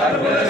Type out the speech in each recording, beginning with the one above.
शाम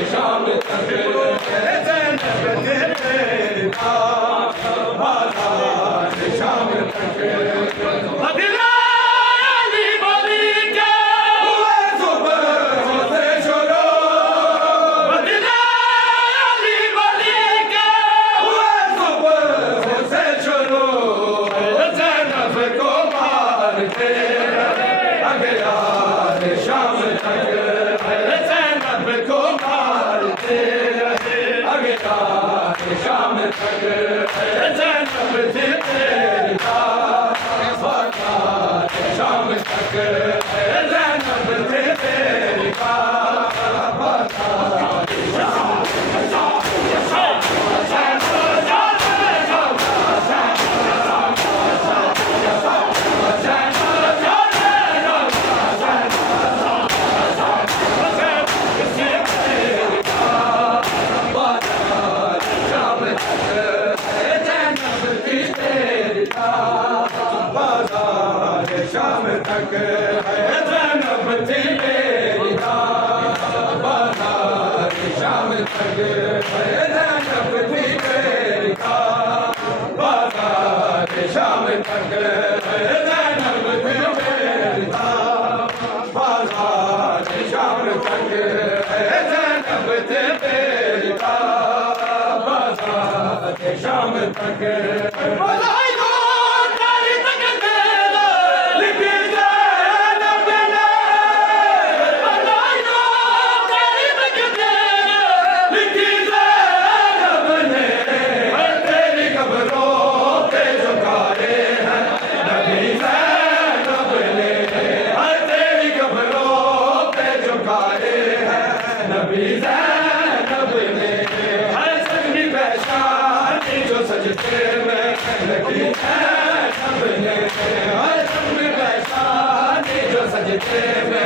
إن شاء الله. शाम तक Yeah, yeah, yeah.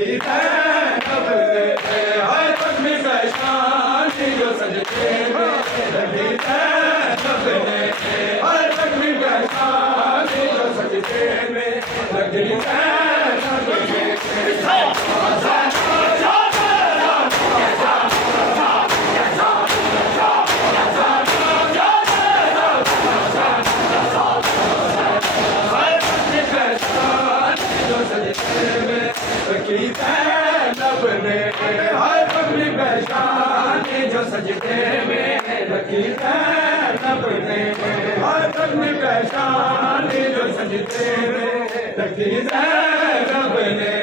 Happy. पहचानी जो सजदे में रखी जैनब ने